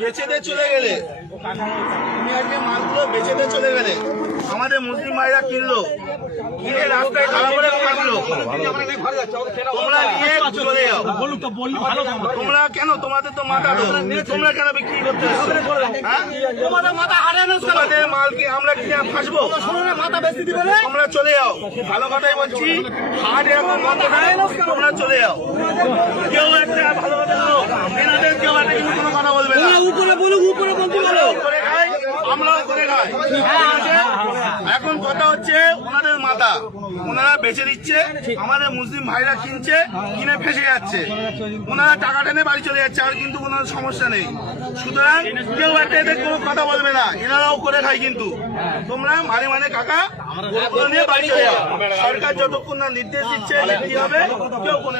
বেচে দিয়ে চলে গেলে, তুমি আজকে মালগুলো বেচে দিয়ে চলে গেলে, আমাদের মুসলিম ভাইরা কিনলো, কিনে রাস্তায় খারাপ করে কাটলো, তোমরা নিয়ে চলে যাও। তোমরা কেন, তোমাদের তো মাথা তো, তোমরা কেন বিক্রি করতে আসছো? তোমাদের মাথা হারানো, তোমাদের মাল কি আমরা কিনে ফাঁসবো? মাথা বেশি দিবে, তোমরা চলে যাও। ভালো কথাই বলছি, হাট এখন বন্ধ নাই, তোমরা চলে যাও। কেউ একটা ভালো কথা বলো, এনাদের কেউ একটা কিন্তু কোনো কথা বলবে না। উপরে বলুক, উপরে বলতে বলো, করে খাই, আমরাও করে খাই। এখন কথা হচ্ছে ওনাদের মাথা, ওনারা বেচে দিচ্ছে, আমাদের মুসলিম ভাইরা কিনছে, কিনে ফেসে যাচ্ছে, ওনারা টাকা টেনে বাড়ি চলে যাচ্ছে, আর কিন্তু কোনো সমস্যা নেই। সুতরাং কেউ একটা এদের কোনো কথা বলবে না, এনারাও করে খায়। কিন্তু তোমরা মানে কাকা নিয়ে বাড়ি চলে যাও। সরকার যতক্ষণ না নির্দেশ দিচ্ছে কি হবে, কেউ কোনো